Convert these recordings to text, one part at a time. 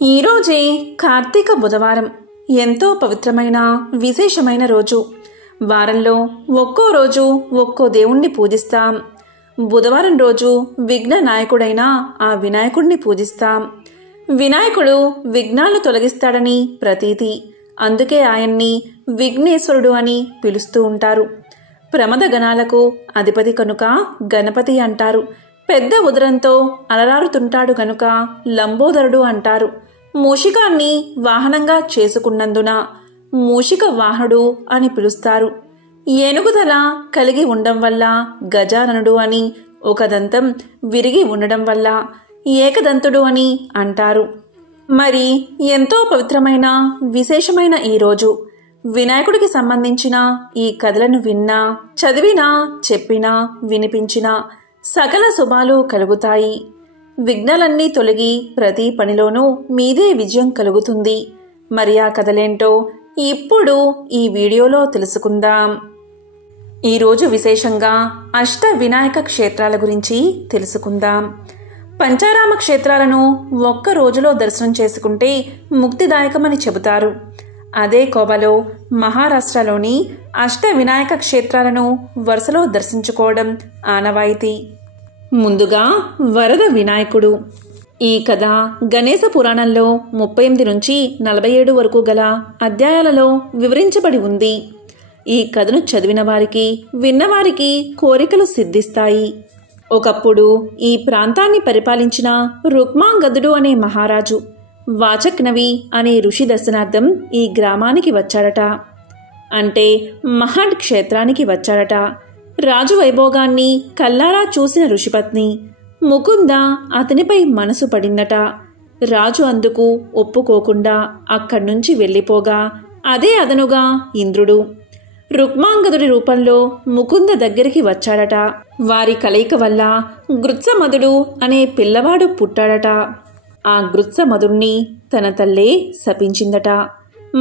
ఈరోజే కార్తీక బుధవారం. ఎంతో పవిత్రమైన విశేషమైన రోజు. వారంలో ఒక్కో రోజు ఒక్కో దేవుణ్ణి పూజిస్తాం. బుధవారం రోజు విఘ్న నాయకుడైన ఆ వినాయకుడిని పూజిస్తాం. వినాయకుడు విఘ్నాలను తొలగిస్తాడని ప్రతీతి. అందుకే ఆయన్ని విఘ్నేశ్వరుడు అని పిలుస్తూ ఉంటారు. ప్రమద గణాలకు అధిపతి కనుక గణపతి అంటారు. పెద్ద ఉదరంతో అలరారుతుంటాడు గనుక లంబోదరుడు అంటారు. మూషికాన్ని వాహనంగా చేసుకున్నందున మూషిక వాహనుడు అని పిలుస్తారు. ఏనుగుదల కలిగి ఉండడం వల్ల గజాననుడు అని, ఒక దంతం విరిగి ఉండడం వల్ల ఏకదంతుడు అని అంటారు. మరి ఎంతో పవిత్రమైన విశేషమైన ఈరోజు వినాయకుడికి సంబంధించిన ఈ కథలను విన్నా, చదివినా, చెప్పినా, వినిపించినా సకల శుభాలు కలుగుతాయి. విఘ్నాలన్నీ తొలగి ప్రతి పనిలోనూ మీదే విజయం కలుగుతుంది. మరి ఆ కథలేంటో ఇప్పుడు ఈ వీడియోలో తెలుసుకుందాం. ఈరోజు విశేషంగా అష్ట వినాయక క్షేత్రాల గురించి తెలుసుకుందాం. పంచారామ క్షేత్రాలను ఒక్క రోజులో దర్శనం చేసుకుంటే ముక్తిదాయకమని చెబుతారు. అదే కోవలో మహారాష్ట్రలోని అష్ట వినాయక క్షేత్రాలను వరుసలో దర్శించుకోవడం ఆనవాయితీ. ముందుగా వరద వినాయకుడు. ఈ కథ గణేశ పురాణంలో 38 నుంచి 47 వరకు గల అధ్యాయాలలో వివరించబడి ఉంది. ఈ కథను చదివిన వారికి, విన్నవారికి కోరికలు సిద్ధిస్తాయి. ఒకప్పుడు ఈ ప్రాంతాన్ని పరిపాలించిన రుక్మాంగదుడు అనే మహారాజు వాచక్నవి అనే ఋషి దర్శనార్థం ఈ గ్రామానికి వచ్చాడట. అంటే మహడ్ క్షేత్రానికి వచ్చాడట. రాజు వైభోగాన్ని కల్లారా చూసిన ఋషిపత్ని ముకుంద అతనిపై మనసు పడిందట. రాజు అందుకు ఒప్పుకోకుండా అక్కడ్నుంచి వెళ్ళిపోగా అదే అదనుగా ఇంద్రుడు రుక్మాంగదుడి రూపంలో ముకుంద దగ్గరికి వచ్చాడట. వారి కలయిక వల్ల గృత్సమదుడు అనే పిల్లవాడు పుట్టాడట. ఆ గృత్సమదుణ్ణి తన తల్లే శపించిందట.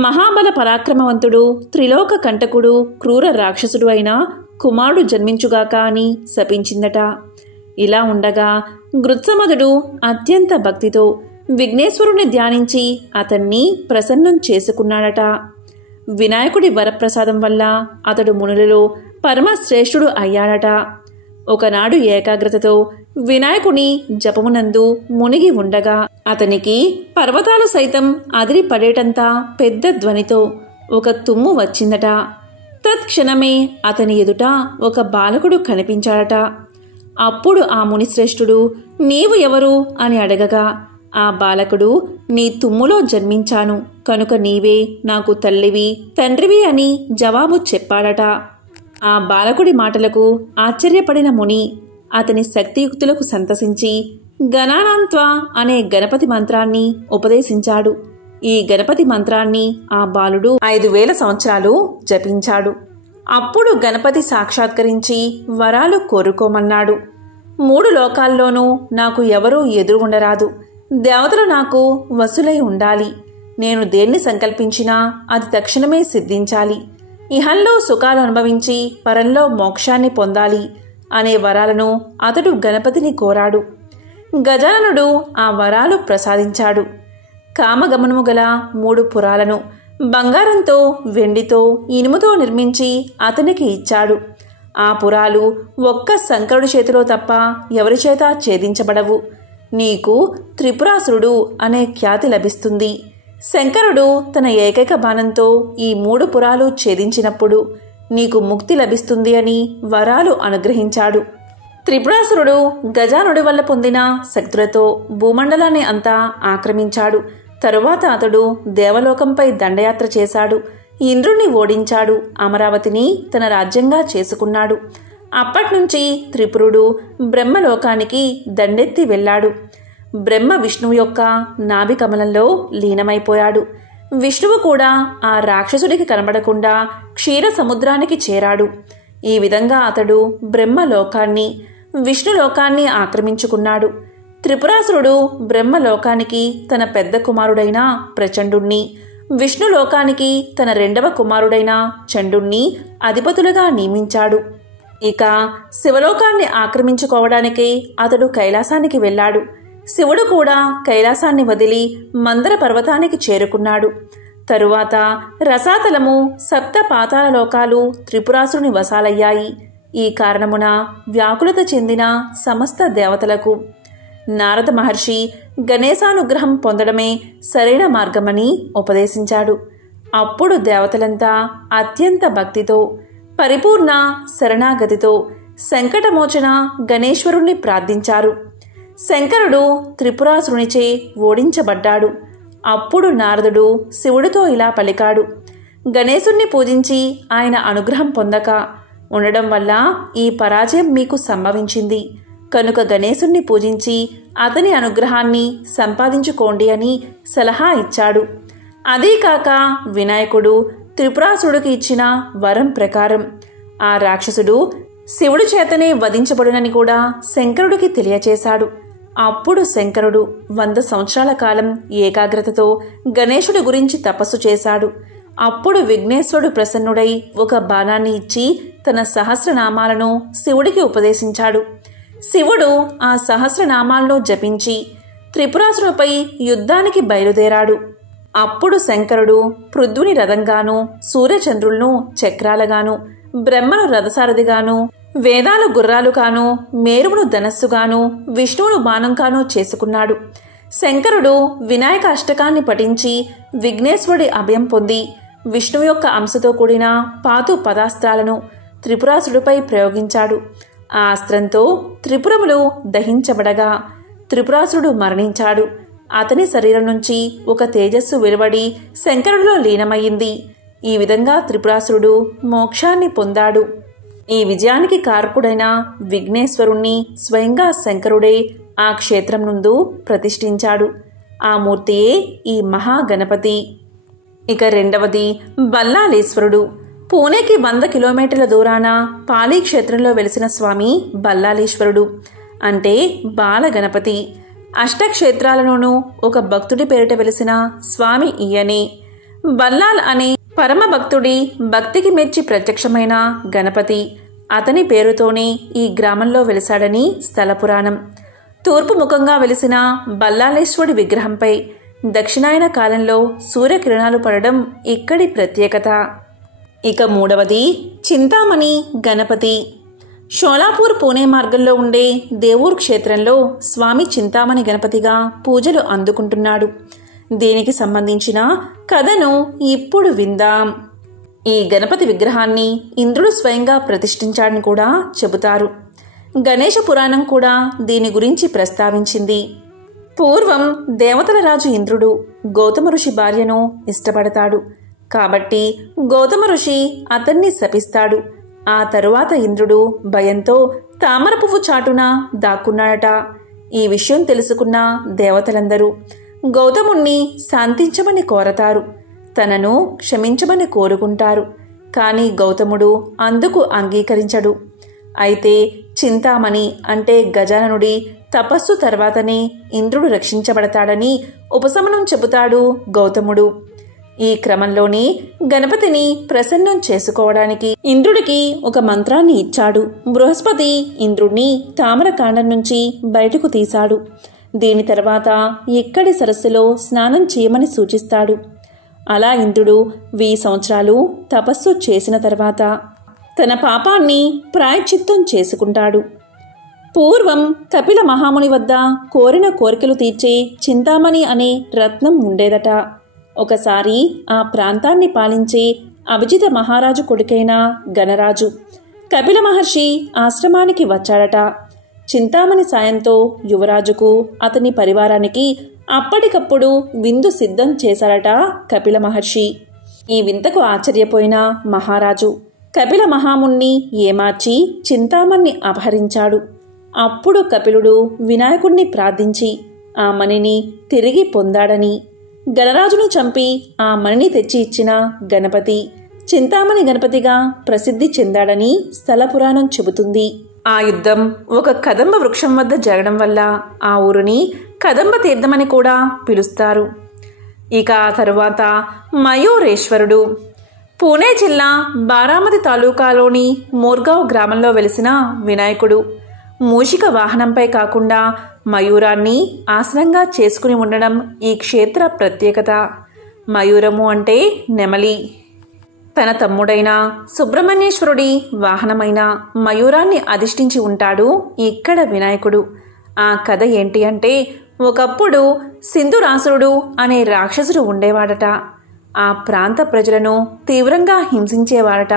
మహాబల పరాక్రమవంతుడు, త్రిలోక కంటకుడు, క్రూర రాక్షసుడు అయిన కుమారుడు జన్మించుగాక అని శపించిందట. ఇలా ఉండగా గృత్సమదుడు అత్యంత భక్తితో విఘ్నేశ్వరుని ధ్యానించి అతన్ని ప్రసన్నం చేసుకున్నాడట. వినాయకుడి వరప్రసాదం వల్ల అతడు మునులలో పరమశ్రేష్ఠుడు అయ్యాడట. ఒకనాడు ఏకాగ్రతతో వినాయకుని జపమునందు మునిగి ఉండగా అతనికి పర్వతాలు సైతం అదిరి పడేటంత పెద్ద ధ్వనితో ఒక తుమ్ము వచ్చిందట. తత్క్షణమే అతని ఎదుట ఒక బాలకుడు కనిపించాడట. అప్పుడు ఆ మునిశ్రేష్ఠుడు నీవు ఎవరు అని అడగగా ఆ బాలకుడు నీ తుమ్ములో జన్మించాను కనుక నీవే నాకు తల్లివి, తండ్రివి అని జవాబు చెప్పాడట. ఆ బాలకుడి మాటలకు ఆశ్చర్యపడిన ముని అతని శక్తియుక్తులకు సంతసించి గణానాంత్వ అనే గణపతి మంత్రాన్ని ఉపదేశించాడు. ఈ గణపతి మంత్రాన్ని ఆ బాలుడు 5000 సంవత్సరాలు జపించాడు. అప్పుడు గణపతి సాక్షాత్కరించి వరాలు కోరుకోమన్నాడు. 3 లోకాల్లోనూ నాకు ఎవరూ ఎదురు ఉండరాదు. దేవతలు నాకు వసులై ఉండాలి. నేను దేన్ని సంకల్పించినా అది తక్షణమే సిద్ధించాలి. ఇహంలో సుఖాలు అనుభవించి పరంలో మోక్షాన్ని పొందాలి అనే వరాలను అతడు గణపతిని కోరాడు. గజాననుడు ఆ వరాలు ప్రసాదించాడు. కామగమనము గల 3 పురాలను బంగారంతో, వెండితో, ఇనుముతో నిర్మించి అతనికి ఇచ్చాడు. ఆ పురాలు ఒక్క శంకరుడి చేతిలో తప్ప ఎవరి చేత ఛేదించబడవు. నీకు త్రిపురాసురుడు అనే ఖ్యాతి లభిస్తుంది. శంకరుడు తన ఏకైక బాణంతో ఈ 3 పురాలు ఛేదించినప్పుడు నీకు ముక్తి లభిస్తుంది అని వరాలు అనుగ్రహించాడు. త్రిపురాసురుడు గజానుడి వల్ల పొందిన శక్తులతో భూమండలాన్ని అంతా ఆక్రమించాడు. తరువాత అతడు దేవలోకంపై దండయాత్ర చేశాడు. ఇంద్రుణ్ణి ఓడించాడు. అమరావతిని తన రాజ్యంగా చేసుకున్నాడు. అప్పట్నుంచి త్రిపురుడు బ్రహ్మలోకానికి దండెత్తి వెళ్ళాడు. బ్రహ్మ విష్ణువు యొక్క నాభి కమలంలో లీనమైపోయాడు. విష్ణువు కూడా ఆ రాక్షసుడికి కనబడకుండా క్షీర సముద్రానికి చేరాడు. ఈ విధంగా అతడు బ్రహ్మలోకాన్ని, విష్ణులోకాన్ని ఆక్రమించుకున్నాడు. త్రిపురాసురుడు బ్రహ్మలోకానికి తన పెద్ద కుమారుడైన ప్రచండుణ్ణి, విష్ణులోకానికి తన 2వ కుమారుడైన చండుణ్ణి అధిపతులుగా నియమించాడు. ఇక శివలోకాన్ని ఆక్రమించుకోవడానికే అతడు కైలాసానికి వెళ్ళాడు. శివుడు కూడా కైలాసాన్ని వదిలి మందర పర్వతానికి చేరుకున్నాడు. తరువాత రసాతలము, సప్త పాతాళ లోకాలు త్రిపురాసురుని వశాలయ్యాయి. ఈ కారణమున వ్యాకులత చెందిన సమస్త దేవతలకు నారద మహర్షి గణేశానుగ్రహం పొందడమే సరైన మార్గమని ఉపదేశించాడు. అప్పుడు దేవతలంతా అత్యంత భక్తితో, పరిపూర్ణ శరణాగతితో సంకటమోచన గణేశ్వరుణ్ణి ప్రార్థించారు. శంకరుడు త్రిపురాసురునిచే ఓడించబడ్డాడు. అప్పుడు నారదుడు శివుడితో ఇలా పలికాడు: గణేశుణ్ణి పూజించి ఆయన అనుగ్రహం పొందక ఉండడం వల్ల ఈ పరాజయం మీకు సంభవించింది. కనుక గణేశుణ్ణి పూజించి అతని అనుగ్రహాన్ని సంపాదించుకోండి అని సలహా ఇచ్చాడు. అదీకాక వినాయకుడు త్రిపురాసురుడికి ఇచ్చిన వరం ప్రకారం ఆ రాక్షసుడు శివుడి చేతనే వధించబడునని కూడా శంకరుడికి తెలియచేశాడు. అప్పుడు శంకరుడు 100 సంవత్సరాల కాలం ఏకాగ్రతతో గణేశుడి గురించి తపస్సు చేశాడు. అప్పుడు విఘ్నేశ్వరుడు ప్రసన్నుడై ఒక బాణాన్ని ఇచ్చి తన సహస్రనామాలను శివుడికి ఉపదేశించాడు. శివుడు ఆ సహస్రనామాలను జపించి త్రిపురాసురుపై యుద్ధానికి బయలుదేరాడు. అప్పుడు శంకరుడు పృథ్విని రథంగాను, సూర్యచంద్రులను చక్రాలగాను, బ్రహ్మను రథసారథిగాను, వేదాలు గుర్రాలు కాను, మేరువును ధనస్సుగాను, విష్ణువును బాణంగాను చేసుకున్నాడు. శంకరుడు వినాయక అష్టకాన్ని పఠించి విఘ్నేశ్వరుడి అభయం పొంది విష్ణువు యొక్క అంశతో కూడిన పాతు పదాస్త్రాలను త్రిపురాసుడిపై ప్రయోగించాడు. ఆ అస్త్రంతో త్రిపురములు దహించబడగా త్రిపురాసురుడు మరణించాడు. అతని శరీరం నుంచి ఒక తేజస్సు వెలువడి శంకరుడిలో లీనమయ్యింది. ఈ విధంగా త్రిపురాసురుడు మోక్షాన్ని పొందాడు. ఈ విజయానికి కారకుడైన విఘ్నేశ్వరుణ్ణి స్వయంగా శంకరుడే ఆ క్షేత్రం నందు ప్రతిష్ఠించాడు. ఆ మూర్తియే ఈ మహాగణపతి. ఇక రెండవది బల్లాలేశ్వరుడు. పూణేకి 100 కిలోమీటర్ల దూరాన పాలీ క్షేత్రంలో వెలిసిన స్వామి బల్లాలేశ్వరుడు అంటే బాలగణపతి. అష్టక్షేత్రాలలోనూ ఒక భక్తుడి పేరిట వెలిసిన స్వామి ఈయనే. బల్లాల్ అనే పరమ భక్తుడి భక్తికి మెచ్చి ప్రత్యక్షమైన గణపతి. అతని పేరుతోనే ఈ గ్రామంలో వెలిశాడని స్థల పురాణం. తూర్పు ముఖంగా వెలిసిన బల్లాలేశ్వరుడి విగ్రహంపై దక్షిణాయన కాలంలో సూర్యకిరణాలు పడడం ఇక్కడి ప్రత్యేకత. ఇక మూడవది చింతామణి గణపతి. షోలాపూర్ పూణే మార్గంలో ఉండే దేవూర్ క్షేత్రంలో స్వామి చింతామణి గణపతిగా పూజలు అందుకుంటున్నాడు. దీనికి సంబంధించిన కథను ఇప్పుడు విందాం. ఈ గణపతి విగ్రహాన్ని ఇంద్రుడు స్వయంగా ప్రతిష్ఠించాడని కూడా చెబుతారు. గణేశ పురాణం కూడా దీని గురించి ప్రస్తావించింది. పూర్వం దేవతల రాజు ఇంద్రుడు గౌతమ ఋషి భార్యను ఇష్టపడతాడు. కాబట్టి గౌతమ ఋషి అతన్ని శపిస్తాడు. ఆ తరువాత ఇంద్రుడు భయంతో తామర పువ్వు చాటున దాక్కున్నాడట. ఈ విషయం తెలుసుకున్న దేవతలందరూ గౌతముణ్ణి శాంతించమని కోరతారు, తనను క్షమించమని కోరుకుంటారు. కానీ గౌతముడు అందుకు అంగీకరించడు. అయితే చింతామణి అంటే గజాననుడి తపస్సు తర్వాతనే ఇంద్రుడు రక్షించబడతాడని ఉపశమనం చెబుతాడు గౌతముడు. ఈ క్రమంలోనే గణపతిని ప్రసన్నం చేసుకోవడానికి ఇంద్రుడికి ఒక మంత్రాన్ని ఇచ్చాడు. బృహస్పతి ఇంద్రుడిని తామరకాండం నుంచి బయటకు తీశాడు. దీని తర్వాత ఇక్కడి సరస్సులో స్నానం చేయమని సూచిస్తాడు. అలా ఇంద్రుడు 1000 సంవత్సరాలు తపస్సు చేసిన తర్వాత తన పాపాన్ని ప్రాయశ్చిత్తం చేసుకుంటాడు. పూర్వం కపిల మహాముని వద్ద కోరిన కోరికలు తీర్చే చింతామణి అనే రత్నం ఉండేదట. ఒకసారి ఆ ప్రాంతాన్ని పాలించే అభిజిత మహారాజు కొడుకైన గణరాజు కపిల మహర్షి ఆశ్రమానికి వచ్చాడట. చింతామణి సాయంతో యువరాజుకు అతని పరివారానికి అప్పటికప్పుడు విందు సిద్ధం చేశాడట కపిల మహర్షి. ఈ వింతకు ఆశ్చర్యపోయిన మహారాజు కపిల మహాముని ఏమార్చి చింతామణిని అపహరించాడు. అప్పుడు కపిలుడు వినాయకుణ్ణి ప్రార్థించి ఆ మణిని తిరిగి పొందాడని, గణరాజును చంపి ఆ మణిని తెచ్చి ఇచ్చిన గణపతి చింతామణి గణపతిగా ప్రసిద్ధి చెందాడని స్థల పురాణం చెబుతుంది. ఆ యుద్ధం ఒక కదంబ వృక్షం వద్ద జరగడం వల్ల ఆ ఊరిని కదంబ తీర్థమని కూడా పిలుస్తారు. ఇక ఆ తరువాత మయూరేశ్వరుడు. పూణే జిల్లా బారామతి తాలూకాలోని మోర్గావ్ గ్రామంలో వెలిసిన వినాయకుడు. మూషిక వాహనంపై కాకుండా మయూరాన్ని ఆసనంగా చేసుకుని ఉండడం ఈ క్షేత్ర ప్రత్యేకత. మయూరము అంటే నెమలి. తన తమ్ముడైన సుబ్రహ్మణ్యేశ్వరుడి వాహనమైన మయూరాన్ని అధిష్ఠించి ఉంటాడు ఇక్కడ వినాయకుడు. ఆ కథ ఏంటి అంటే, ఒకప్పుడు సింధురాసురుడు అనే రాక్షసుడు ఉండేవాడట. ఆ ప్రాంత ప్రజలను తీవ్రంగా హింసించేవాడట.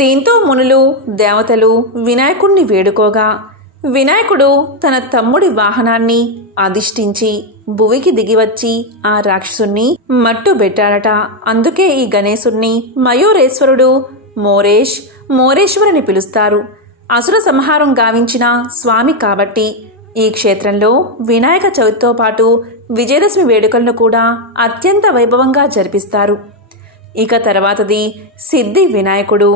దీంతో మునులు దేవతలు వినాయకుణ్ణి వేడుకోగా వినాయకుడు తన తమ్ముడి వాహనాన్ని అధిష్ఠించి భువికి దిగివచ్చి ఆ రాక్షసుణ్ణి మట్టుబెట్టాడట. అందుకే ఈ గణేశుణ్ణి మయూరేశ్వరుడు, మోరేశ్వరుని పిలుస్తారు. అసుర సంహారం గావించిన స్వామి కాబట్టి ఈ క్షేత్రంలో వినాయక చవితితో పాటు విజయదశమి వేడుకలను కూడా అత్యంత వైభవంగా జరిపిస్తారు. ఇక తర్వాతది సిద్ధి వినాయకుడు.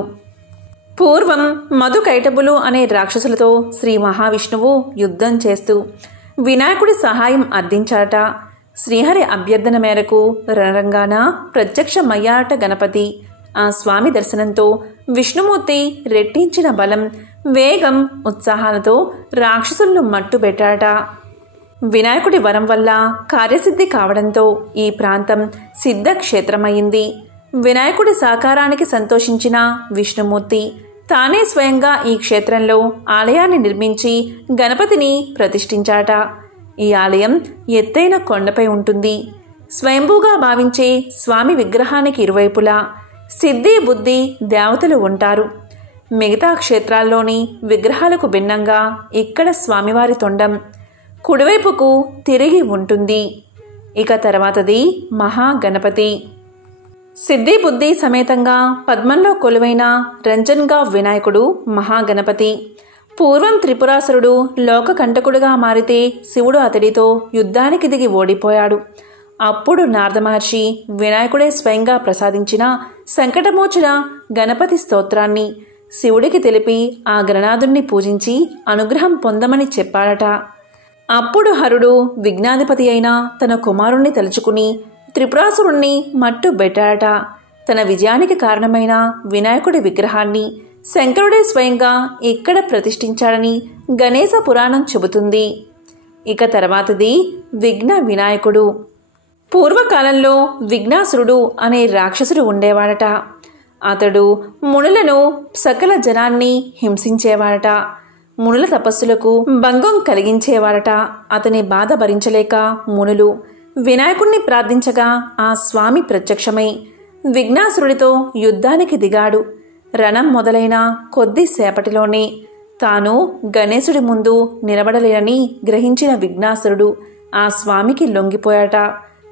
పూర్వం మధుకైటబులు అనే రాక్షసులతో శ్రీ మహావిష్ణువు యుద్ధం చేస్తూ వినాయకుడి సహాయం అర్థించాట. శ్రీహరి అభ్యర్థన మేరకు రణరంగాన ప్రత్యక్షమయ్యాట గణపతి. ఆ స్వామి దర్శనంతో విష్ణుమూర్తి రెట్టించిన బలం, వేగం, ఉత్సాహాలతో రాక్షసులను మట్టుబెట్టాట. వినాయకుడి వరం వల్ల కార్యసిద్ధి కావడంతో ఈ ప్రాంతం సిద్ధక్షేత్రమైంది. వినాయకుడి సాకారానికి సంతోషించిన విష్ణుమూర్తి తానే స్వయంగా ఈ క్షేత్రంలో ఆలయాన్ని నిర్మించి గణపతిని ప్రతిష్ఠించాట. ఈ ఆలయం ఎత్తైన కొండపై ఉంటుంది. స్వయంభూగా భావించే స్వామి విగ్రహానికి ఇరువైపులా సిద్ధి, బుద్ధి దేవతలు ఉంటారు. మిగతా క్షేత్రాల్లోని విగ్రహాలకు భిన్నంగా ఇక్కడ స్వామివారి తొండం కుడివైపుకు తిరిగి ఉంటుంది. ఇక తర్వాతది మహాగణపతి. సిద్ధి బుద్ధి సమేతంగా పద్మంలో కొలువైన రంజన్గా వినాయకుడు మహాగణపతి. పూర్వం త్రిపురాసురుడు లోకకంటకుడుగా మారితే శివుడు అతడితో యుద్ధానికి దిగి ఓడిపోయాడు. అప్పుడు నారద మహర్షి వినాయకుడే స్వయంగా ప్రసాదించిన సంకటమోచన గణపతి స్తోత్రాన్ని శివుడికి తెలిపి ఆ గణనాథుణ్ణి పూజించి అనుగ్రహం పొందమని చెప్పాడట. అప్పుడు హరుడు విఘ్నాధిపతి అయిన తన కుమారుణ్ణి తలుచుకుని త్రిపురాసురుణ్ణి మట్టుబెట్టాడట. తన విజయానికి కారణమైన వినాయకుడి విగ్రహాన్ని శంకరుడే స్వయంగా ఇక్కడ ప్రతిష్ఠించాడని గణేశ పురాణం చెబుతుంది. ఇక తర్వాతది విఘ్న వినాయకుడు. పూర్వకాలంలో విఘ్నాసురుడు అనే రాక్షసుడు ఉండేవాడట. అతడు మునులను, సకల జనాన్ని హింసించేవాడట. మునుల తపస్సులకు భంగం కలిగించేవాడట. అతని బాధ భరించలేక మునులు వినాయకుణ్ణి ప్రార్థించగా ఆ స్వామి ప్రత్యక్షమై విఘ్నాసురుడితో యుద్ధానికి దిగాడు. రణం మొదలైన కొద్దిసేపటిలోనే తాను గణేశుడి ముందు నిలబడలేనని గ్రహించిన విఘ్నాసురుడు ఆ స్వామికి లొంగిపోయాట.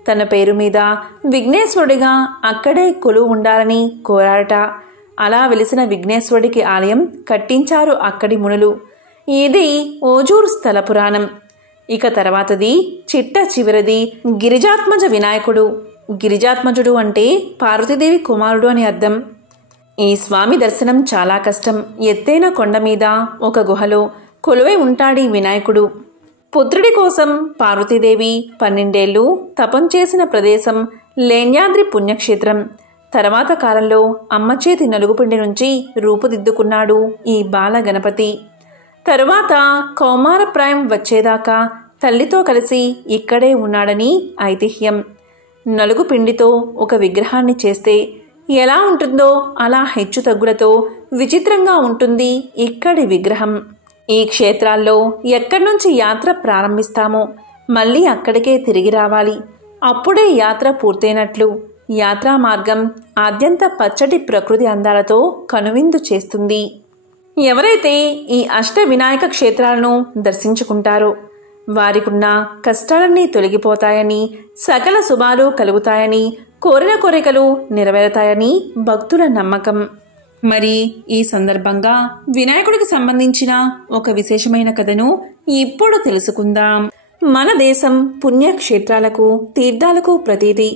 తన పేరు మీద విఘ్నేశ్వరుడిగా అక్కడే కొలువు ఉండాలని కోరాడట. అలా వెలిసిన విఘ్నేశ్వరుడికి ఆలయం కట్టించారు అక్కడి మునులు. ఇది ఓజూరు స్థల పురాణం. ఇక తర్వాతది చిట్ట చివరిది గిరిజాత్మజ వినాయకుడు. గిరిజాత్మజుడు అంటే పార్వతీదేవి కుమారుడు అని అర్థం. ఈ స్వామి దర్శనం చాలా కష్టం. ఎత్తైన కొండ మీద ఒక గుహలో కొలువై ఉంటాడీ వినాయకుడు. పుత్రుడి కోసం పార్వతీదేవి 12 ఏళ్లు తపం చేసిన ప్రదేశం లేణ్యాద్రి పుణ్యక్షేత్రం. తర్వాత కాలంలో అమ్మ చేతి నలుగుపిండి నుంచి రూపుదిద్దుకున్నాడు ఈ బాల గణపతి. తరువాత కౌమారప్రాయం వచ్చేదాకా తల్లితో కలిసి ఇక్కడే ఉన్నాడని ఐతిహ్యం. నలుగు పిండితో ఒక విగ్రహాన్ని చేస్తే ఎలా ఉంటుందో అలా హెచ్చుతగ్గులతో విచిత్రంగా ఉంటుంది ఇక్కడి విగ్రహం. ఈ క్షేత్రాల్లో ఎక్కడి నుంచి యాత్ర ప్రారంభిస్తామో మళ్ళీ అక్కడికే తిరిగి రావాలి. అప్పుడే యాత్ర పూర్తయినట్లు. యాత్రా మార్గం ఆద్యంత పచ్చటి ప్రకృతి అందాలతో కనువిందు చేస్తుంది. ఎవరైతే ఈ అష్ట వినాయక క్షేత్రాలను దర్శించుకుంటారో వారికున్న కష్టాలన్నీ తొలగిపోతాయని, సకల శుభాలు కలుగుతాయని, కోరిన కోరికలు నెరవేరుతాయని భక్తుల నమ్మకం. మరి ఈ సందర్భంగా వినాయకుడికి సంబంధించిన ఒక విశేషమైన కథను ఇప్పుడు తెలుసుకుందాం. మన దేశం పుణ్యక్షేత్రాలకు, తీర్థాలకు ప్రతీది.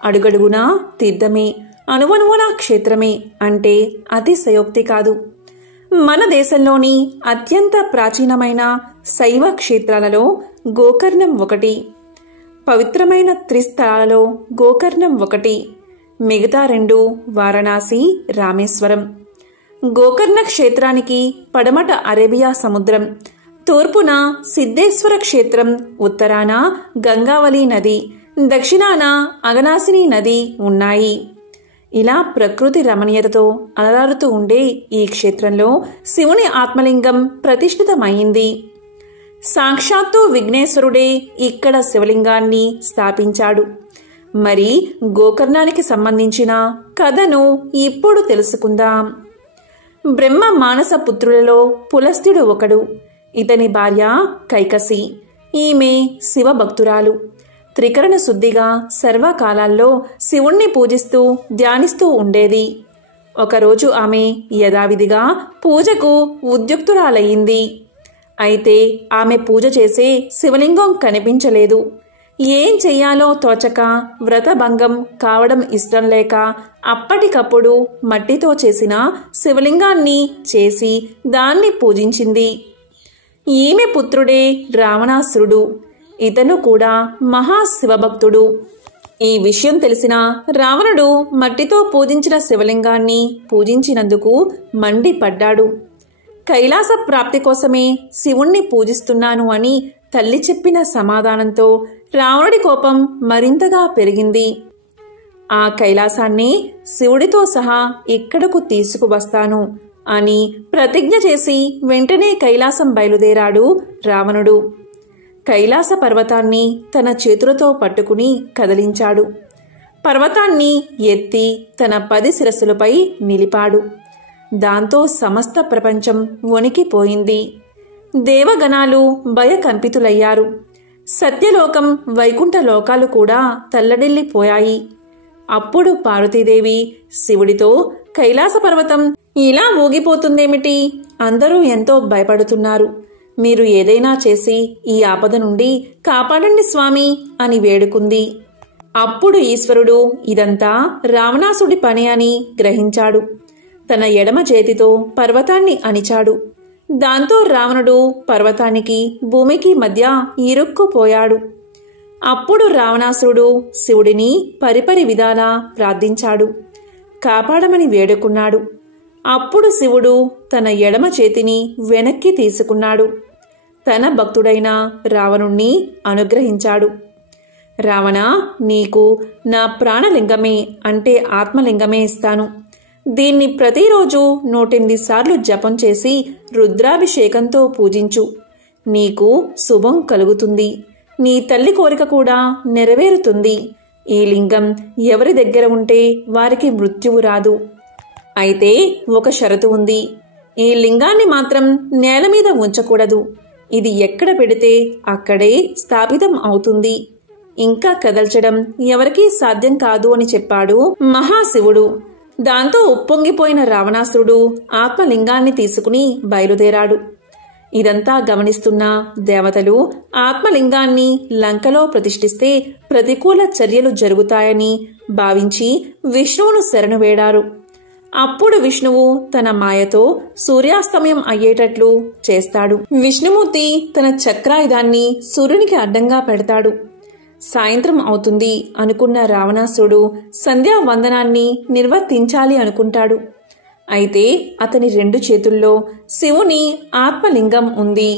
అడుగడుగునా తీర్థమే, అణువణువునా క్షేత్రమే అంటే అతిశయోక్తి కాదు. మన దేశంలోని అత్యంత ప్రాచీనమైన శైవ క్షేత్రాలలో గోకర్ణం ఒకటి. పవిత్రమైన త్రిస్థలాలలో గోకర్ణం ఒకటి. మిగతా 2 వారణాసి, రామేశ్వరం. గోకర్ణ క్షేత్రానికి పడమట అరేబియా సముద్రం, తూర్పున సిద్ధేశ్వర క్షేత్రం, ఉత్తరాన గంగావళి నది, దక్షిణాన అగనాశిని నది ఉన్నాయి. ఇలా ప్రకృతి రమణీయతతో అలరారుతూ ఉండే ఈ క్షేత్రంలో శివుని ఆత్మలింగం ప్రతిష్ఠితమైంది. సాక్షాత్తు విఘ్నేశ్వరుడే ఇక్కడ శివలింగాన్ని స్థాపించాడు. మరి గోకర్ణానికి సంబంధించిన కథను ఇప్పుడు తెలుసుకుందాం. బ్రహ్మ మానస పుత్రులలో పులస్త్యుడు ఒకడు. ఇతని భార్య కైకసి. ఈమె శివభక్తురాలు. త్రికరణ శుద్ధిగా సర్వకాలాల్లో శివుణ్ణి పూజిస్తూ ధ్యానిస్తూ ఉండేది. ఒకరోజు ఆమె యథావిధిగా పూజకు ఉద్యుక్తురాలయ్యింది. అయితే ఆమె పూజ చేసే శివలింగం కనిపించలేదు. ఏం చెయ్యాలో తోచక, వ్రతభంగం కావడం ఇష్టం లేక అప్పటికప్పుడు మట్టితో చేసిన శివలింగాన్ని చేసి దాన్ని పూజించింది. ఈమె పుత్రుడే రావణాసురుడు. ఇతను కూడా మహాశివభక్తుడు. ఈ విషయం తెలిసిన రావణుడు మట్టితో పూజించిన శివలింగాన్ని పూజించినందుకు మండిపడ్డాడు. కైలాస ప్రాప్తి కోసమే శివుణ్ణి పూజిస్తున్నాను అని తల్లి చెప్పిన సమాధానంతో రావణుడి కోపం మరింతగా పెరిగింది. ఆ కైలాసాన్ని శివుడితో సహా ఇక్కడకు తీసుకువస్తాను అని ప్రతిజ్ఞ చేసి వెంటనే కైలాసం బయలుదేరాడు రావణుడు. కైలాస పర్వతాన్ని తన చేతులతో పట్టుకుని కదిలించాడు. పర్వతాన్ని ఎత్తి తన 10 శిరస్సులపై నిలిపాడు. దాంతో సమస్త ప్రపంచం వణికిపోయింది. దేవగణాలు భయకంపితులయ్యారు. సత్యలోకం, వైకుంఠ లోకాలు కూడా తల్లడిల్లిపోయాయి. అప్పుడు పార్వతీదేవి శివుడితో, కైలాస పర్వతం ఇలా ఊగిపోతుందేమిటి? అందరూ ఎంతో భయపడుతున్నారు. మీరు ఏదైనా చేసి ఈ ఆపద నుండి కాపాడండి స్వామి అని వేడుకుంది. అప్పుడు ఈశ్వరుడు ఇదంతా రావణాసుడి పని అని గ్రహించాడు. తన ఎడమ చేతితో పర్వతాన్ని అణిచాడు. దాంతో రావణుడు పర్వతానికి భూమికి మధ్య ఇరుక్కుపోయాడు. అప్పుడు రావణాసురుడు శివుడిని పరిపరి విధాలా ప్రార్థించాడు. కాపాడమని వేడుకున్నాడు. అప్పుడు శివుడు తన ఎడమ చేతిని వెనక్కి తీసుకున్నాడు. తన భక్తుడైన రావణుణ్ణి అనుగ్రహించాడు. రావణ, నీకు నా ప్రాణలింగమే అంటే ఆత్మలింగమే ఇస్తాను. దీన్ని ప్రతిరోజు 108 సార్లు జపం చేసి రుద్రాభిషేకంతో పూజించు. నీకు శుభం కలుగుతుంది. నీ తల్లి కోరిక కూడా నెరవేరుతుంది. ఈ లింగం ఎవరి దగ్గర ఉంటే వారికి మృత్యువు రాదు. అయితే ఒక షరతు ఉంది. ఈ లింగాన్ని మాత్రం నేల మీద ఉంచకూడదు. ఇది ఎక్కడ పెడితే అక్కడే స్థాపితం అవుతుంది. ఇంకా కదల్చడం ఎవరికీ సాధ్యం కాదు అని చెప్పాడు మహాశివుడు. దాంతో ఉప్పొంగిపోయిన రావణాసురుడు ఆత్మలింగాన్ని తీసుకుని బయలుదేరాడు. ఇదంతా గమనిస్తున్న దేవతలు ఆత్మలింగాన్ని లంకలో ప్రతిష్ఠిస్తే ప్రతికూల చర్యలు జరుగుతాయని భావించి విష్ణువును శరణు వేడారు. అప్పుడు విష్ణువు తన మాయతో సూర్యాస్తమయం అయ్యేటట్లు చేస్తాడు. విష్ణుమూర్తి తన చక్రాయుధాన్ని సూర్యునికి అడ్డంగా పెడతాడు. సాయంత్రం అవుతుంది అనుకున్న రావణాసురుడు సంధ్యావందనాన్ని నిర్వర్తించాలి అనుకుంటాడు. అయితే అతని 2 చేతుల్లో శివుని ఆత్మలింగం ఉంది.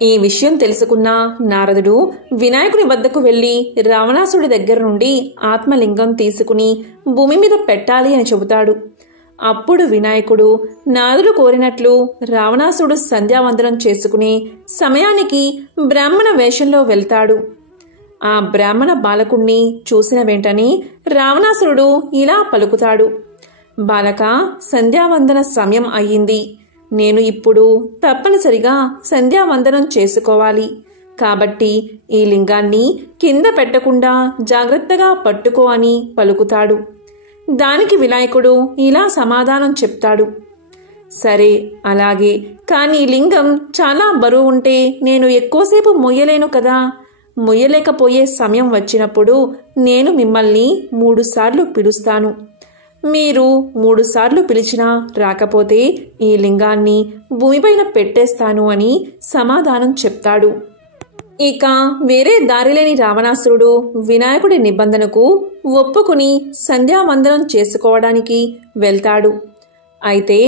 ఈ విషయం తెలుసుకున్న నారదుడు వినాయకుని వద్దకు వెళ్లి రావణాసుడి దగ్గర నుండి ఆత్మలింగం తీసుకుని భూమి మీద పెట్టాలి అని చెబుతాడు. అప్పుడు వినాయకుడు నారదుడు కోరినట్లు రావణాసుడు సంధ్యావందనం చేసుకునే సమయానికి బ్రాహ్మణ వేషంలో వెళ్తాడు. ఆ బ్రాహ్మణ బాలకుణ్ణి చూసిన వెంటనే రావణాసురుడు ఇలా పలుకుతాడు. బాలక, సంధ్యావందన సమయం అయ్యింది. నేను ఇప్పుడు తప్పనిసరిగా సంధ్యావందనం చేసుకోవాలి. కాబట్టి ఈ లింగాన్ని కింద పెట్టకుండా జాగ్రత్తగా పట్టుకో అని పలుకుతాడు. దానికి వినాయకుడు ఇలా సమాధానం చెప్తాడు. సరే, అలాగే. కానీ లింగం చాలా బరువు ఉంటే నేను ఎక్కువసేపు మొయ్యలేను కదా. మొయ్యలేకపోయే సమయం వచ్చినప్పుడు నేను మిమ్మల్ని 3 సార్లు పిలుస్తాను. మీరు 3 సార్లు పిలిచినా రాకపోతే ఈ లింగాన్ని భూమిపైన పెట్టేస్తాను అని సమాధానం చెప్తాడు. ఇక వేరే దారిలేని రావణాసురుడు వినాయకుడి నిబంధనకు ఒప్పుకుని సంధ్యావందనం చేసుకోవడానికి వెళ్తాడు. అయితే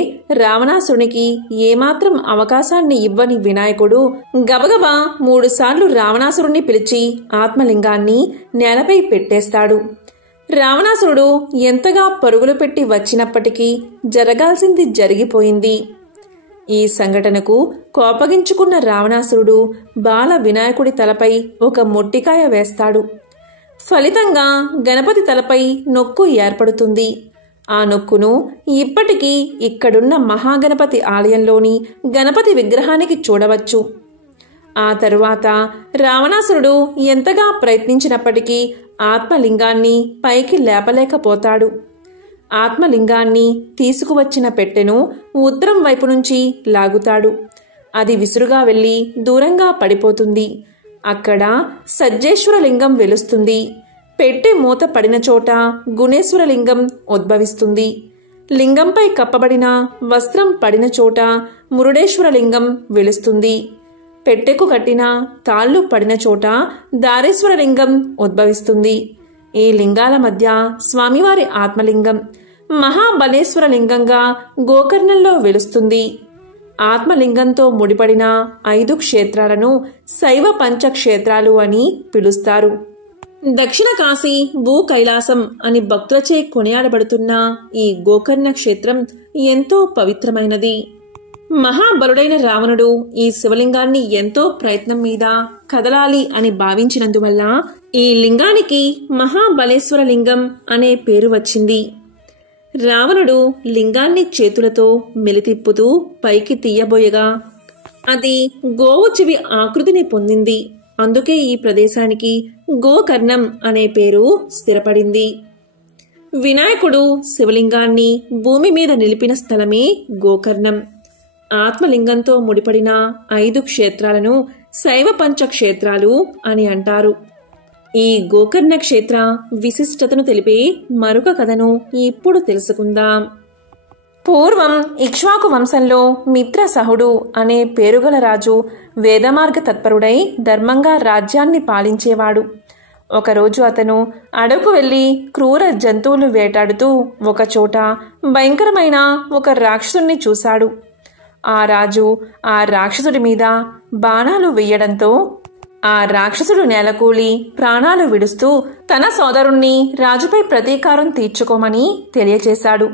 రావణాసురునికి ఏమాత్రం అవకాశాన్ని ఇవ్వని వినాయకుడు గబగబా 3 సార్లు రావణాసురుణ్ణి పిలిచి ఆత్మలింగాన్ని నేలపై పెట్టేస్తాడు. రావణాసురుడు ఎంతగా పరుగులు పెట్టి వచ్చినప్పటికీ జరగాల్సింది జరిగిపోయింది. ఈ సంఘటనకు కోపగించుకున్న రావణాసురుడు బాల వినాయకుడి తలపై ఒక మొట్టికాయ వేస్తాడు. ఫలితంగా గణపతి తలపై నొక్కు ఏర్పడుతుంది. ఆ నొక్కును ఇప్పటికీ ఇక్కడున్న మహాగణపతి ఆలయంలోని గణపతి విగ్రహానికి చూడవచ్చు. ఆ తరువాత రావణాసురుడు ఎంతగా ప్రయత్నించినప్పటికీ ఆత్మలింగాన్ని పైకి లేపలేకపోతాడు. ఆత్మలింగాన్ని తీసుకువచ్చిన పెట్టెను ఉత్తరం వైపు నుంచి లాగుతాడు. అది విసురుగా వెళ్లి దూరంగా పడిపోతుంది. అక్కడ సజ్జేశ్వరలింగం వెలుస్తుంది. పెట్టె మూత పడిన చోట గుణేశ్వరలింగం ఉద్భవిస్తుంది. లింగంపై కప్పబడిన వస్త్రం పడిన చోట మురుడేశ్వరలింగం వెలుస్తుంది. పెట్టెకు కట్టిన తాళ్లు పడిన చోట దారేశ్వరలింగం ఉద్భవిస్తుంది. ఈ లింగాల మధ్య స్వామివారి ఆత్మలింగం మహాబలేశ్వరలింగంగా గోకర్ణంలో వెలుస్తుంది. ఆత్మలింగంతో ముడిపడిన 5 క్షేత్రాలను శైవ పంచక్షేత్రాలు అని పిలుస్తారు. దక్షిణ కాశీ భూ కైలాసం అని భక్తులచే కొనియాడబడుతున్న ఈ గోకర్ణ క్షేత్రం ఎంతో పవిత్రమైనది. మహాబలుడైన రావణుడు ఈ శివలింగాన్ని ఎంతో ప్రయత్నం మీద కదలాలి అని భావించినందువల్ల ఈ లింగానికి మహాబలేశ్వర లింగం అనే పేరు వచ్చింది. రావణుడు లింగాన్ని చేతులతో మెలితిప్పుతూ పైకి తీయబోయగా అది గోవు చెవి ఆకృతిని పొందింది. అందుకే ఈ ప్రదేశానికి గోకర్ణం అనే పేరు స్థిరపడింది. వినాయకుడు శివలింగాన్ని భూమి మీద నిలిపిన స్థలమే గోకర్ణం. ఆత్మలింగంతో ముడిపడిన 5 క్షేత్రాలను శైవ పంచక్షేత్రాలు అని అంటారు. ఈ గోకర్ణ క్షేత్ర విశిష్టతను తెలిపే మరొక కథను ఇప్పుడు తెలుసుకుందాం. పూర్వం ఇక్ష్వాకు వంశంలో మిత్రసహుడు అనే పేరుగల రాజు వేదమార్గ తత్పరుడై ధర్మంగా రాజ్యాన్ని పాలించేవాడు. ఒకరోజు అతను అడవుకు వెళ్లి క్రూర జంతువులు వేటాడుతూ ఒకచోట భయంకరమైన ఒక రాక్షసుని చూశాడు. ఆ రాజు ఆ రాక్షసుడి మీద బాణాలు వెయ్యడంతో ఆ రాక్షసుడు నేలకూలి ప్రాణాలు విడుస్తూ తన సోదరుణ్ణి రాజుపై ప్రతీకారం తీర్చుకోమని తెలియచేశాడు.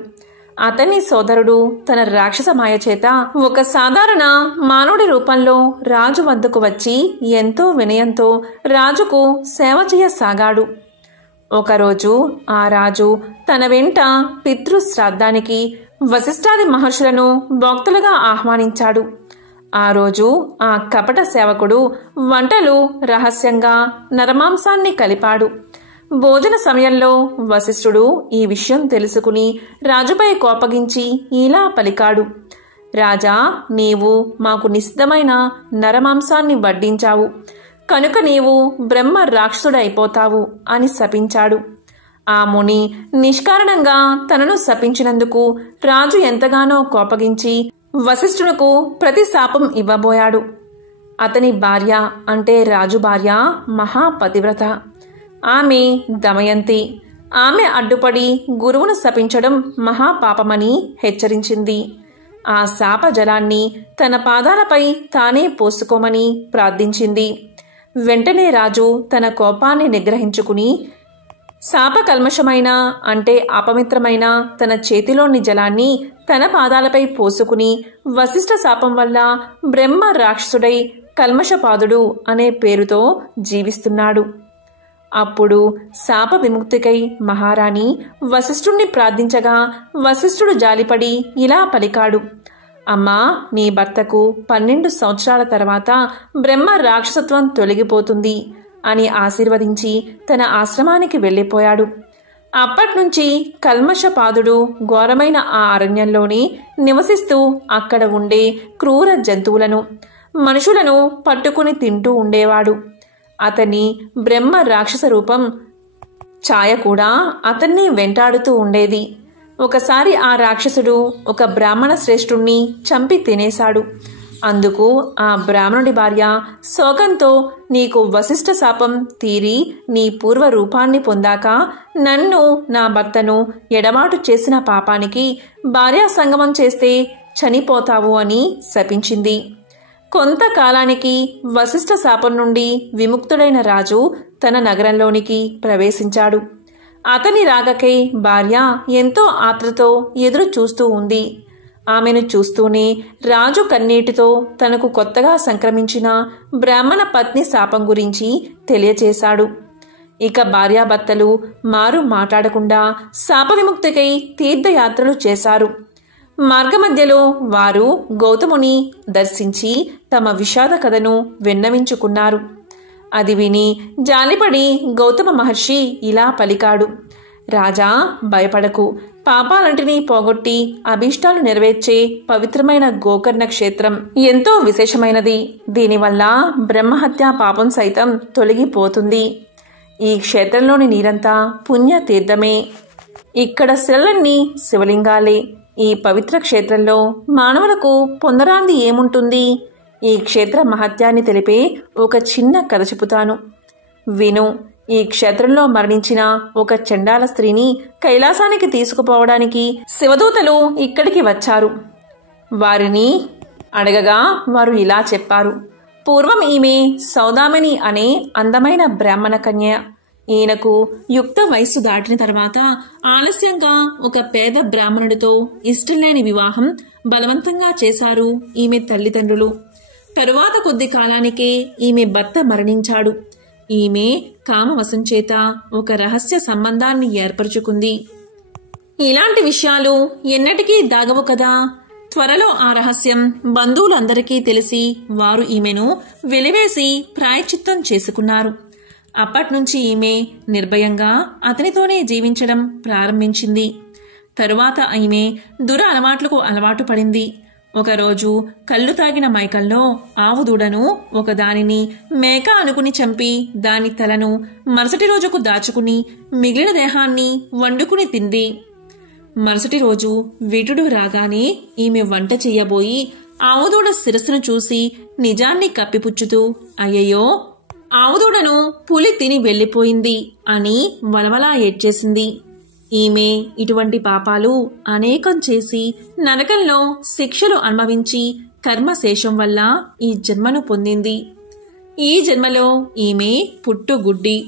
అతని సోదరుడు తన రాక్షస మాయ చేత ఒక సాధారణ మానవుడి రూపంలో రాజు వద్దకు వచ్చి ఎంతో వినయంతో రాజుకు సేవ చేయసాగాడు. ఒకరోజు ఆ రాజు తన వెంట పితృశ్రాద్ధానికి వశిష్ఠాది మహర్షులను భక్తులుగా ఆహ్వానించాడు. ఆ రోజు ఆ కపట సేవకుడు వంటలు రహస్యంగా నరమాంసాన్ని కలిపాడు. భోజన సమయంలో వశిష్ఠుడు ఈ విషయం తెలుసుకుని రాజుపై కోపగించి ఇలా పలికాడు: రాజా, నీవు మాకు నిషిద్ధమైన నరమాంసాన్ని వడ్డించావు కనుక నీవు బ్రహ్మ రాక్షసుడైపోతావు అని శపించాడు. ఆ ముని నిష్కారణంగా తనను శపించినందుకు రాజు ఎంతగానో కోపగించి వశిష్ఠునకు ప్రతి శాపం ఇవ్వబోయాడు. అతని భార్య అంటే రాజు భార్య మహాపతివ్రత. ఆమె దమయంతి. ఆమె అడ్డుపడి గురువును శపించడం మహాపాపమని హెచ్చరించింది. ఆ శాప జలాన్ని తన పాదాలపై తానే పోసుకోమని ప్రార్థించింది. వెంటనే రాజు తన కోపాన్ని నిగ్రహించుకుని శాపకల్మషమైన అంటే అపవిత్రమైన తన చేతిలోని జలాన్ని తన పాదాలపై పోసుకుని వశిష్ఠ శాపం వల్ల బ్రహ్మ రాక్షసుడై కల్మషపాదుడు అనే పేరుతో జీవిస్తున్నాడు. అప్పుడు శాప విముక్తికై మహారాణి వశిష్ఠుణ్ణి ప్రార్థించగా వశిష్ఠుడు జాలిపడి ఇలా పలికాడు: అమ్మా, నీ భర్తకు 12 సంవత్సరాల తర్వాత బ్రహ్మ రాక్షసత్వం తొలగిపోతుంది అని ఆశీర్వదించి తన ఆశ్రమానికి వెళ్ళిపోయాడు. అప్పట్నుంచి కల్మషపాదుడు ఘోరమైన ఆ అరణ్యంలోనే నివసిస్తూ అక్కడ ఉండే క్రూర జంతువులను మనుషులను పట్టుకుని తింటూ ఉండేవాడు. అతని బ్రహ్మ రాక్షస రూపం ఛాయ కూడా అతన్ని వెంటాడుతూ ఉండేది. ఒకసారి ఆ రాక్షసుడు ఒక బ్రాహ్మణ శ్రేష్ఠుణ్ణి చంపి తినేశాడు. అందుకు ఆ బ్రాహ్మణుడి భార్య శోకంతో, నీకు వశిష్ఠ శాపం తీరి నీ పూర్వ రూపాన్ని పొందాక నన్ను నా భర్తను ఎడబాటు చేసిన పాపానికి భార్యా సంగమం చేస్తే చనిపోతావు అని శపించింది. కొంతకాలానికి వశిష్ఠ శాపం నుండి విముక్తుడైన రాజు తన నగరంలోనికి ప్రవేశించాడు. అతని రాకకై భార్య ఎంతో ఆత్రతో ఎదురు చూస్తూ ఉంది. ఆమెను చూస్తూనే రాజు కన్నీటితో తనకు కొత్తగా సంక్రమించిన బ్రాహ్మణ పత్ని శాపం గురించి తెలియచేశాడు. ఇక భార్యాభర్తలు మారు మాట్లాడకుండా శాప విముక్తికై తీర్థయాత్రలు చేశారు. మార్గమధ్యలో వారు గౌతముని దర్శించి తమ విషాద కథను విన్నవించుకున్నారు. అది విని జాలిపడి గౌతమ మహర్షి ఇలా పలికాడు: రాజా, భయపడకు. పాపాలంటినీ పోగొట్టి అభీష్టాలు నెరవేర్చే పవిత్రమైన గోకర్ణ క్షేత్రం ఎంతో విశేషమైనది. దీనివల్ల బ్రహ్మహత్య పాపం సైతం తొలగిపోతుంది. ఈ క్షేత్రంలోని నీరంతా పుణ్య తీర్థమే. ఇక్కడ శిలలన్నీ శివలింగాలే. ఈ పవిత్ర క్షేత్రంలో మానవులకు పొందరాంది ఏముంటుంది? ఈ క్షేత్ర మహత్యాన్ని తెలిపే ఒక చిన్న కథ చెబుతాను, విను. ఈ క్షేత్రంలో మరణించిన ఒక చండాల స్త్రీని కైలాసానికి తీసుకుపోవడానికి శివదూతలు ఇక్కడికి వచ్చారు. వారిని అడగగా వారు ఇలా చెప్పారు: పూర్వం ఈమె సౌదామిని అనే అందమైన బ్రాహ్మణ కన్య. ఈయనకు యుక్త వయస్సు దాటిన తర్వాత ఆలస్యంగా ఒక పేద బ్రాహ్మణుడితో ఇష్టం లేని వివాహం బలవంతంగా చేశారు ఈమె తల్లిదండ్రులు. తరువాత కొద్ది కాలానికే ఈమె భర్త మరణించాడు. ఈమె కామవశం చేత ఒక రహస్య సంబంధాన్ని ఏర్పరచుకుంది. ఇలాంటి విషయాలు ఎన్నటికీ దాగవు కదా. త్వరలో ఆ రహస్యం బంధువులందరికీ తెలిసి వారు ఈమెను వెలివేసి ప్రాయశ్చిత్తం చేసుకున్నారు. అప్పట్నుంచి ఈమె నిర్భయంగా అతనితోనే జీవించడం ప్రారంభించింది. తరువాత ఈమె దుర అలవాట్లకు అలవాటు పడింది. ఒకరోజు కళ్ళు తాగిన మైకంలో ఆవు దూడను ఒకదానిని మేక అనుకుని చంపి దాని తలను మరుసటి రోజుకు దాచుకుని మిగిలిన దేహాన్ని వండుకుని తింది. మరుసటి రోజు విటుడు రాగానే ఈమె వంట చెయ్యబోయి ఆవుదూడ శిరస్సును చూసి నిజాన్ని కప్పిపుచ్చుతూ, అయ్యయ్యో, ఆవుదూడను పులి తిని వెళ్లిపోయింది అని వలవలా ఏడ్చేసింది. ఈమె ఇటువంటి పాపాలు అనేకం చేసి నరకంలో శిక్షలు అనుభవించి కర్మశేషం వల్ల ఈ జన్మను పొందింది. ఈ జన్మలో ఈమె పుట్టుగుడ్డి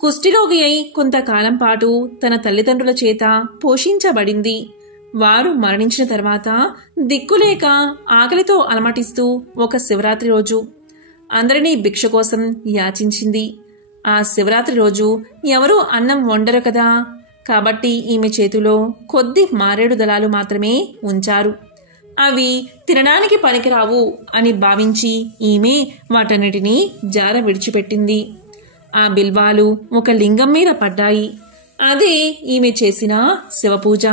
కుష్ఠిరోగి అయి కొంతకాలం పాటు తన తల్లిదండ్రుల చేత పోషించబడింది. వారు మరణించిన తర్వాత దిక్కులేక ఆకలితో అలమటిస్తూ ఒక శివరాత్రి రోజు అందరినీ భిక్ష కోసం యాచించింది. ఆ శివరాత్రి రోజు ఎవరూ అన్నం వండరు కదా, కాబట్టి ఈమె చేతిలో కొద్ది మారేడు దళాలు మాత్రమే ఉంచారు. అవి తినడానికి పనికిరావు అని భావించి ఈమె వాటన్నిటినీ జార విడిచిపెట్టింది. ఆ బిల్వాలు ఒక లింగం మీద పడ్డాయి. అదే ఈమె చేసిన శివపూజ.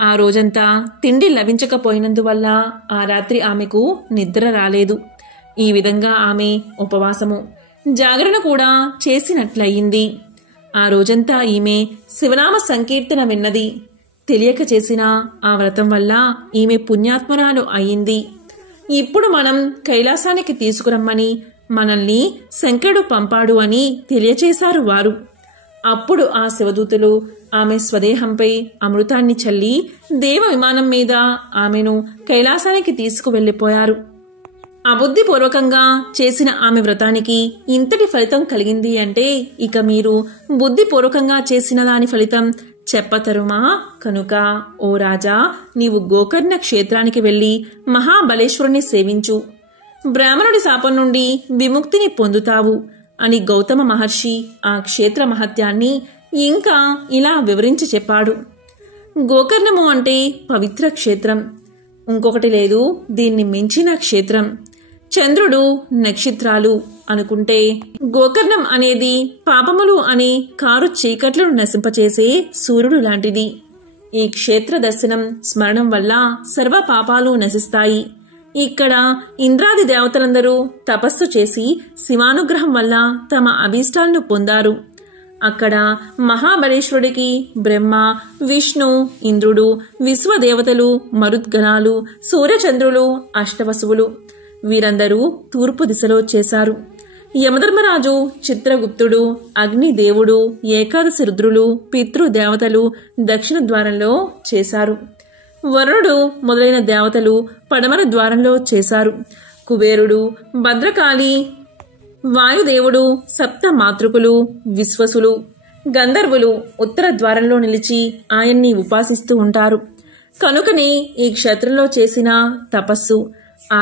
ఆ రోజంతా తిండి లభించకపోయినందువల్ల ఆ రాత్రి ఆమెకు నిద్ర రాలేదు. ఈ విధంగా ఆమె ఉపవాసము, జాగరణ కూడా చేసినట్లయింది. ఆ రోజంతా ఈమె శివనామ సంకీర్తన విన్నది. తెలియక చేసిన ఆ వ్రతం వల్ల ఈమె పుణ్యాత్మరాలు అయింది. ఇప్పుడు మనం కైలాసానికి తీసుకురమ్మని మనల్ని శంకరుడు పంపాడు అని తెలియచేశారు వారు. అప్పుడు ఆ శివదూతలు ఆమె స్వదేహంపై అమృతాన్ని చల్లి దేవ విమానం మీద ఆమెను కైలాసానికి తీసుకువెళ్లిపోయారు. అబుద్ధిపూర్వకంగా చేసిన ఆమె వ్రతానికి ఇంతటి ఫలితం కలిగింది అంటే ఇక మీరు బుద్ధిపూర్వకంగా చేసిన దాని ఫలితం చెప్పతరుమా? కనుక ఓ రాజా, నీవు గోకర్ణ క్షేత్రానికి వెళ్లి మహాబలేశ్వరుని సేవించు. బ్రాహ్మణుడి శాపం నుండి విముక్తిని పొందుతావు అని గౌతమ మహర్షి ఆ క్షేత్ర మహత్యాన్ని ఇంకా ఇలా వివరించి చెప్పాడు. గోకర్ణము అంటే పవిత్ర క్షేత్రం. ఇంకొకటి లేదు దీన్ని మించిన క్షేత్రం. చంద్రుడు, నక్షత్రాలు అనుకుంటే గోకర్ణం అనేది పాపములు అనే కారు చీకట్లను నశింపచేసే సూర్యుడు లాంటిది. ఈ క్షేత్ర దర్శనం స్మరణం వల్ల సర్వ పాపాలు నశిస్తాయి. ఇక్కడ ఇంద్రాది దేవతలందరూ తపస్సు చేసి శివానుగ్రహం వల్ల తమ అభీష్టాలను పొందారు. అక్కడ మహాబలేశ్వరుడికి బ్రహ్మ, విష్ణు, ఇంద్రుడు, విశ్వదేవతలు, మరుద్గణాలు, సూర్యచంద్రులు, అష్టవసువులు, వీరందరూ తూర్పు దిశలో చేశారు. యమధర్మరాజు, చిత్రగుప్తుడు, అగ్నిదేవుడు, ఏకాదశి రుద్రులు, పితృదేవతలు దక్షిణ ద్వారంలో చేశారు. వరుణుడు మొదలైన దేవతలు పడమర ద్వారంలో చేశారు. కుబేరుడు, భద్రకాళి, వాయుదేవుడు, సప్త మాతృకులు, విశ్వసులు, గంధర్వులు ఉత్తర ద్వారంలో నిలిచి ఆయన్ని ఉపాసిస్తూ ఉంటారు. కనుకనే ఈ క్షేత్రంలో చేసిన తపస్సు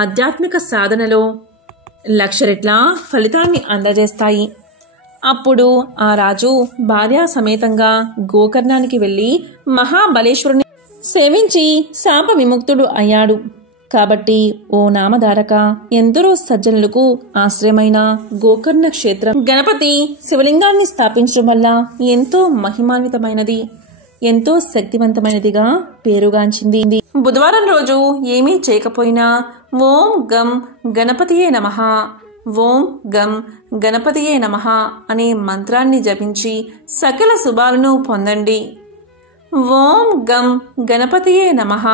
ఆధ్యాత్మిక సాధనలో 1,00,000 రెట్ల ఫలితాన్ని అందజేస్తాయి. అప్పుడు ఆ రాజు భార్యా సమేతంగా గోకర్ణానికి వెళ్లి మహాబలేశ్వరుని సేవించి శాప విముక్తుడు అయ్యాడు. కాబట్టి ఓ నామధారక, ఎందరో సజ్జనులకు ఆశ్రయమైన గోకర్ణ క్షేత్రం గణపతి శివలింగాన్ని స్థాపించడం వల్ల ఎంతో మహిమాన్వితమైనది, ఎంతో శక్తివంతమైనదిగా పేరుగాంచింది. బుధవారం రోజు ఏమీ చేయకపోయినా ఓం గం గణపతియే నమః, ఓం గం గణపతియే నమః అనే మంత్రాన్ని జపించి సకల శుభాలను పొందండి. ఓం గం గణపతియే నమః.